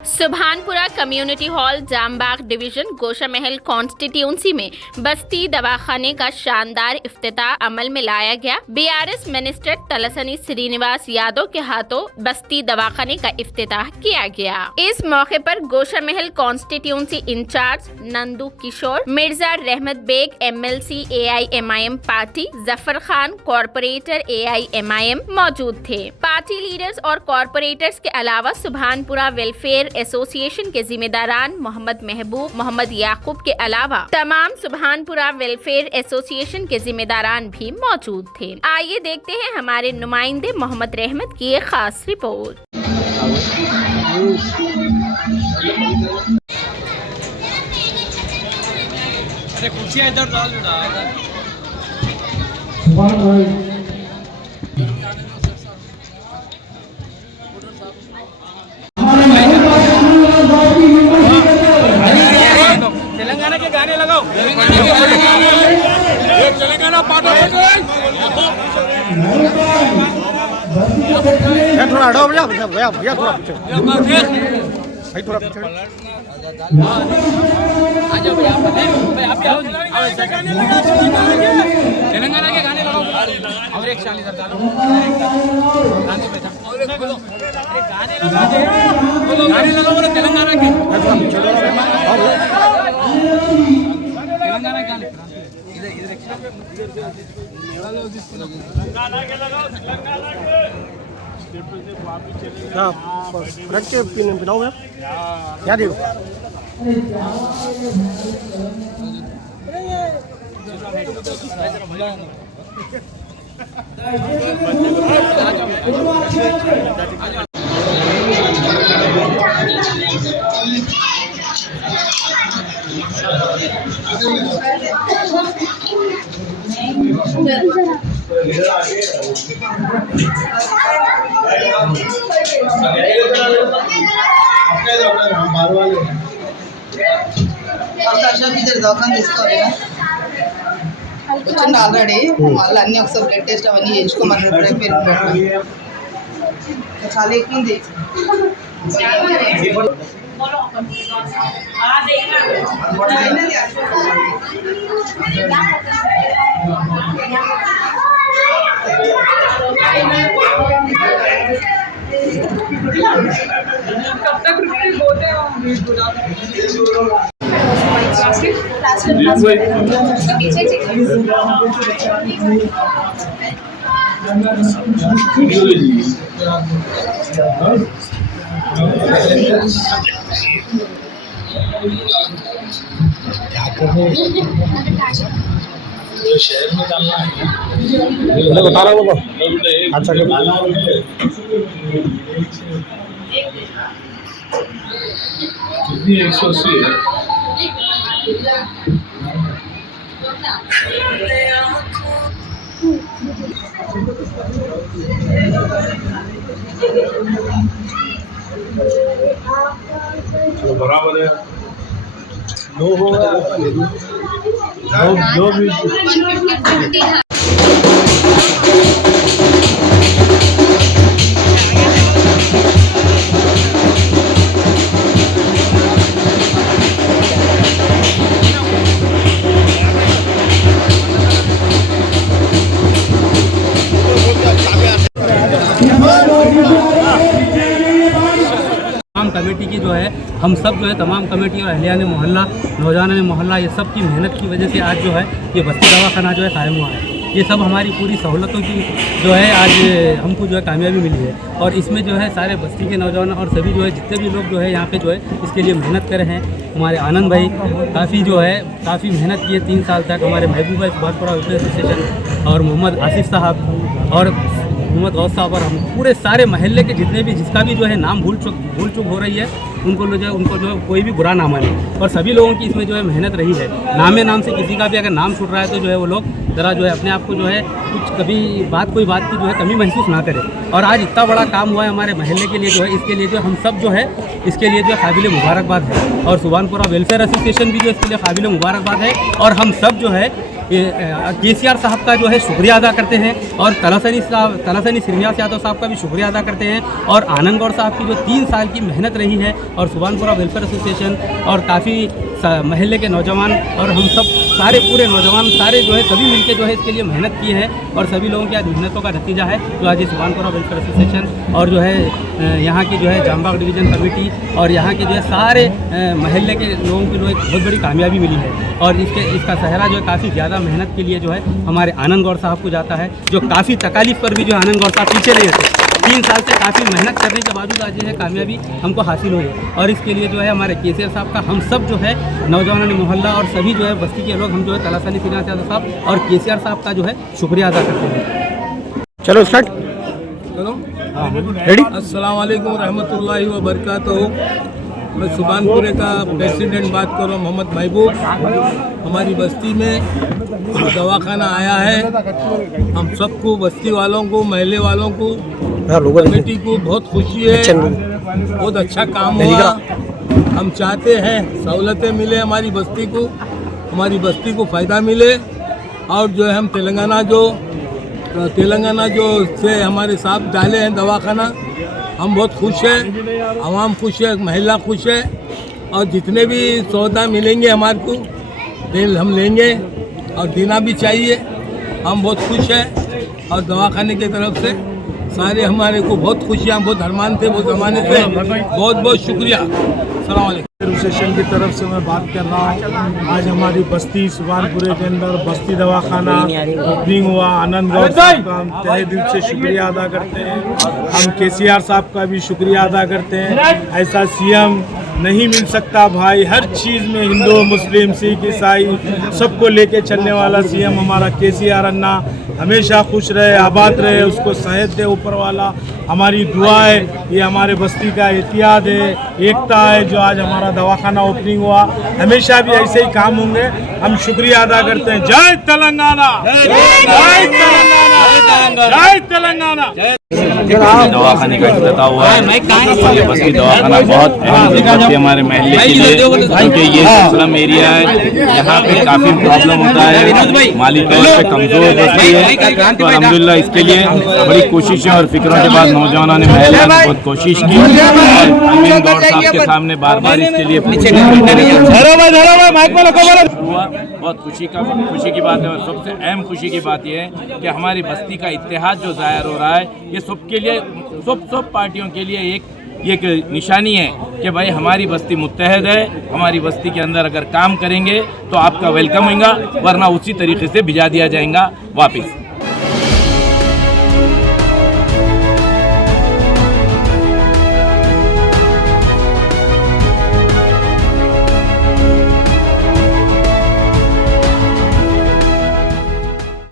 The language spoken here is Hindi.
Subhanpura community hall Jambagh division Gosha Mahal constituency में बस्ती दवाखाने का शानदार इफ्तिताह अमल में लाया गया। बीआरएस मिनिस्टर तलसानी श्रीनिवास यादव के हाथों बस्ती दवाखाने का इफ्तिताह किया गया। इस मौके पर Gosha Mahal constituency incharge Nandu Kishore, Mirza Rahmat Beg MLC AIMIM party, Zafar Khan corporator AIMIM मौजूद थे। पार्टी लीडर्स और कॉरपोरेटर्स के अलावा सुभानपुरा वेलफेयर एसोसिएशन के जिम्मेदारान मोहम्मद महबूब, मोहम्मद याकूब के अलावा तमाम सुभानपुरा वेलफेयर एसोसिएशन के जिम्मेदारान भी मौजूद थे। आइए देखते हैं हमारे नुमाइंदे मोहम्मद रहमत की एक खास रिपोर्ट। अरे कुर्सियां इधर डाल बेटा। तेलंगाना के गाने लगाओ। तेलंगाना थोड़ा हटाओ भैया भैया भैया थोड़ा पीछे भाई थोड़ा पीछे आ जाओ भैया आप आओ। तेलंगाना के गाने लगाओ और एक शाली इधर डालो। गाने बैठा गाने लगाओ ना तेलंगाना के। तेलंगाना के गाने इधर इधर रख के पिलाओ मैं क्या देखो దోకాన్ తీసుకోవాలి వచ్చింది ఆల్రెడీ మళ్ళీ అన్నీ ఒకసారి బ్లడ్ టెస్ట్ అవన్నీ చేయించుకోమన్నారు రేపు చాలా ఎక్కుంది कब तक रुकते बोलते हैं शहर में डालना है मैं बता रहा हूँ अच्छा कितनी 180 है तो बराबर है नो होगा जो भी तमाम कमेटी की जो है हम सब जो है तमाम कमेटी और अहलिया ने मोहल्ला नौजवानों ने मोहल्ला ये सब की मेहनत की वजह से आज जो है ये बस्ती दवाखाना जो है कायम हुआ है। ये सब हमारी पूरी सहूलतों की जो है आज हमको जो है कामयाबी मिली है और इसमें जो है सारे बस्ती के नौजवान और सभी जो है जितने भी लोग जो है यहाँ पे जो है इसके लिए मेहनत करे हैं। हमारे आनंद भाई काफ़ी जो है काफ़ी मेहनत किए 3 साल तक। हमारे महबूब भाई सुभानपुरा वेलफेयर एसोसिएशन और मोहम्मद आसिफ साहब और मोहम्मद गौस साहब और हम पूरे सारे महल्ले के जितने भी जिसका भी जो है नाम भूल चूक हो रही है उनको जो है कोई भी बुरा ना माने और सभी लोगों की इसमें जो है मेहनत रही है। नाम से किसी का भी अगर नाम छूट रहा है तो जो है वो लोग ज़रा जो है अपने आप को जो है कुछ कभी कोई बात की जो है कमी महसूस ना करे। और आज इतना बड़ा काम हुआ है हमारे महल्ले के लिए जो है इसके लिए जो हम सब जो है इसके लिए जो है काबिल मुबारकबाद है और सुभानपुरा वेलफेयर एसोसिएशन भी जो इसके लिए काबिल मुबारकबाद है और हम सब जो है केसीआर साहब का जो है शुक्रिया अदा करते हैं और तलसानी श्रीनिवास यादव साहब का भी शुक्रिया अदा करते हैं और आनंद गौड़ साहब की जो 3 साल की मेहनत रही है और सुभानपुरा वेलफेयर एसोसिएशन और काफ़ी महल्ले के नौजवान और हम सब सारे पूरे नौजवान सारे जो है सभी मिलके जो है इसके लिए मेहनत की है और सभी लोगों की आज मेहनतों का नतीजा है जो आज ये सुभानपुरा वेलफेयर एसोसिएशन और जो है यहाँ की जो है जामबाग डिवीज़न कमेटी और यहाँ के जो है सारे महल्ले के लोगों की जो एक बहुत बड़ी कामयाबी मिली है और इसका सहरा जो है काफ़ी ज़्यादा मेहनत के लिए जो है हमारे आनंद गौड़ साहब को जाता है जो काफ़ी तकालीफ पर भी जो आनंद गौड़ साहब पीछे नहीं थे। 3 साल से काफ़ी मेहनत करने के बावजूद आज ये कामयाबी हमको हासिल हुई है और इसके लिए जो है हमारे केसीआर साहब का हम सब जो है नौजवान मोहल्ला और सभी जो है बस्ती के लोग हम जो है तलासानी श्रीनिवास यादव साहब और केसीआर साहब का जो है शुक्रिया अदा करते हैं। चलो स्टार्ट चलो रेडी। अस्सलाम वालेकुम रहमतुल्लाहि व बरकातहू। मैं सुभानपुरे का प्रेसिडेंट बात कर रहा हूँ, मोहम्मद महबूब। हमारी बस्ती में दवाखाना आया है, हम सबको बस्ती वालों को महल्ले वालों को कमेटी को बहुत खुशी है, बहुत अच्छा काम हुआ। हम चाहते हैं सहूलतें मिले हमारी बस्ती को फ़ायदा मिले और जो है हम तेलंगाना जो से हमारे साहब डाले हैं दवाखाना, हम बहुत खुश हैं, आवाम खुश है, महिला खुश है और जितने भी सौदा मिलेंगे हमारे को हम लेंगे और देना भी चाहिए। हम बहुत खुश हैं और दवाखाने की तरफ से सारे हमारे को बहुत खुशियाँ, बहुत अरमान थे, बहुत ज़माने थे। बहुत बहुत शुक्रिया। अस्सलाम वालेकुम। एसोसिएशन की तरफ से मैं बात कर रहा हूँ। आज हमारी बस्ती सुभानपुरे के अंदर बस्ती दवाखाना ओपनिंग हुआ। आनंद गौड़ साहब का हम तहे दिल से शुक्रिया अदा करते हैं। हम केसीआर साहब का भी शुक्रिया अदा करते हैं। ऐसा सीएम नहीं मिल सकता भाई, हर चीज़ में हिंदू मुस्लिम सिख ईसाई सबको लेके चलने वाला सीएम हमारा केसीआर अन्ना हमेशा खुश रहे, आबाद रहे, उसको सेहत दे ऊपर वाला। हमारी दुआ है, ये हमारे बस्ती का एहतियात है, एकता है जो आज हमारा दवाखाना ओपनिंग हुआ। हमेशा भी ऐसे ही काम होंगे। हम शुक्रिया अदा करते हैं। जय तेलंगाना, जय तेलंगाना, जय तेलंगाना। दवाखाने का इफ्तिताह हुआ है। ये बस्ती दवाखाना बहुत अहम है हमारे महल्ले के लिए, क्योंकि ये स्लम एरिया है, यहाँ पे काफ़ी प्रॉब्लम होता है, माली तौर पे कमज़ोर बस्ती है। तो अल्हम्दुलिल्लाह इसके लिए बड़ी कोशिशें और फिक्रों के बाद नौजवानों ने महल्ले में बहुत कोशिश की और अमीन गौड़ साहब के सामने बार बार इसके लिए हुआ। बहुत खुशी की बात है और सबसे अहम खुशी की बात यह है कि हमारी बस्ती का इत्तेहाद जो ज़ाहिर हो रहा है, ये सबके लिए सब पार्टियों के लिए एक निशानी है कि भाई हमारी बस्ती मुत्तहद है। हमारी बस्ती के अंदर अगर काम करेंगे तो आपका वेलकम होगा, वरना उसी तरीके से भिजा दिया जाएगा वापस।